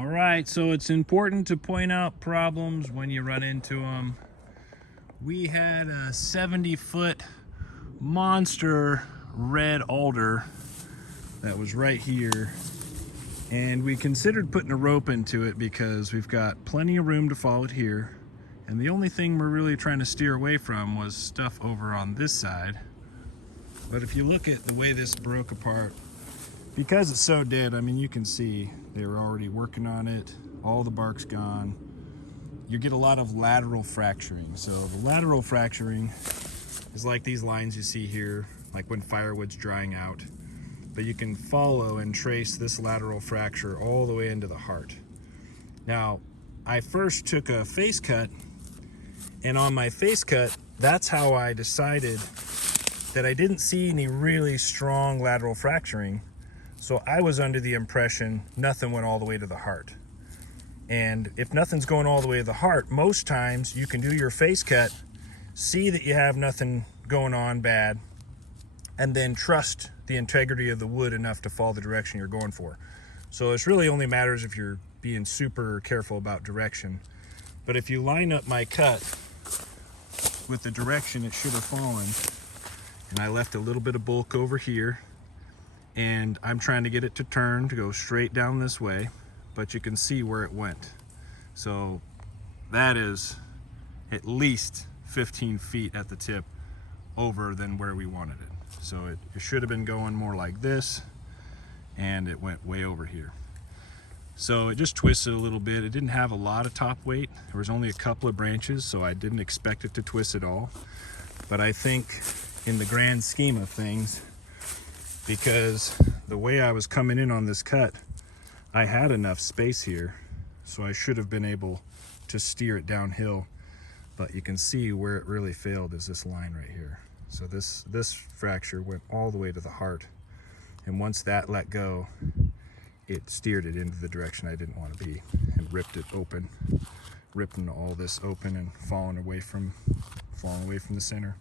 All right, so it's important to point out problems when you run into them. We had a 70-foot monster red alder that was right here, and we considered putting a rope into it because we've got plenty of room to follow it here, and the only thing we're really trying to steer away from was stuff over on this side. But if you look at the way this broke apart, because it's so dead, I mean, you can see they were already working on it. All the bark's gone. You get a lot of lateral fracturing. So the lateral fracturing is like these lines you see here, like when firewood's drying out. But you can follow and trace this lateral fracture all the way into the heart. Now, I first took a face cut, and on my face cut, that's how I decided that I didn't see any really strong lateral fracturing. So I was under the impression nothing went all the way to the heart. And if nothing's going all the way to the heart, most times you can do your face cut, see that you have nothing going on bad, and then trust the integrity of the wood enough to follow the direction you're going for. So it's really only matters if you're being super careful about direction. But if you line up my cut with the direction it should have fallen, and I left a little bit of bulk over here, and I'm trying to get it to turn to go straight down this way, but you can see where it went. So that is at least 15 feet at the tip over than where we wanted it. So it should have been going more like this, and it went way over here. So it just twisted a little bit. It didn't have a lot of top weight. There was only a couple of branches, so I didn't expect it to twist at all. But I think in the grand scheme of things, because the way I was coming in on this cut, I had enough space here, so I should have been able to steer it downhill. But you can see where it really failed is this line right here. So this fracture went all the way to the heart, and once that let go, it steered it into the direction I didn't want to be and ripped it open, ripping all this open and falling away from the center.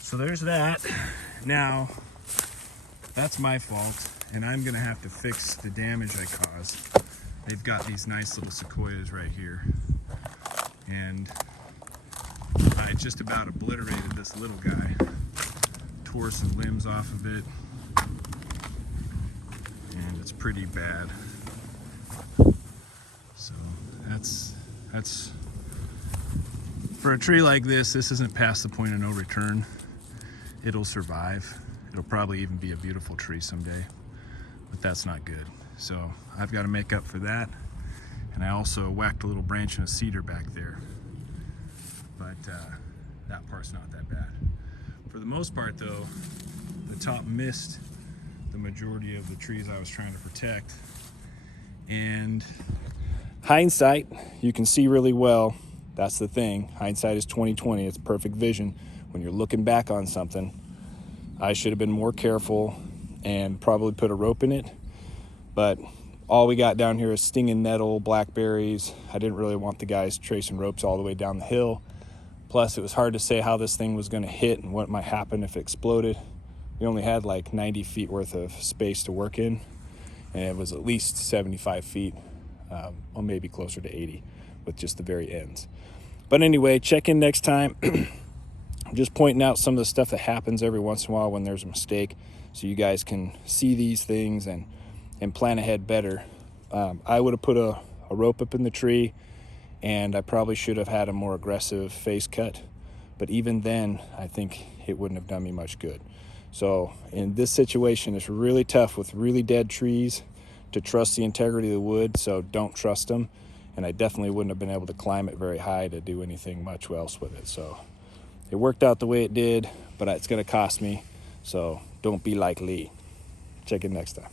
So there's that. Now, that's my fault, and I'm gonna have to fix the damage I caused. They've got these nice little sequoias right here, and I just about obliterated this little guy, tore some limbs off of it, and it's pretty bad. So that's for a tree like this isn't past the point of no return. It'll survive. It'll probably even be a beautiful tree someday, but that's not good. So I've got to make up for that. And I also whacked a little branch and a cedar back there, but that part's not that bad. For the most part though, the top missed the majority of the trees I was trying to protect. And hindsight, you can see really well. That's the thing. Hindsight is 20/20. It's perfect vision. When you're looking back on something, I should have been more careful and probably put a rope in it. But all we got down here is stinging nettle, blackberries. I didn't really want the guys tracing ropes all the way down the hill. Plus, it was hard to say how this thing was going to hit and what might happen if it exploded. We only had like 90 feet worth of space to work in, and it was at least 75 feet, or maybe closer to 80 with just the very ends. But anyway, check in next time. I'm just pointing out some of the stuff that happens every once in a while when there's a mistake, so you guys can see these things and plan ahead better. I would have put a rope up in the tree, and I probably should have had a more aggressive face cut, but even then I think it wouldn't have done me much good. So in this situation, it's really tough with really dead trees to trust the integrity of the wood, so don't trust them. And I definitely wouldn't have been able to climb it very high to do anything much else with it. So it worked out the way it did, but it's gonna cost me. So don't be like Lee. Check it next time.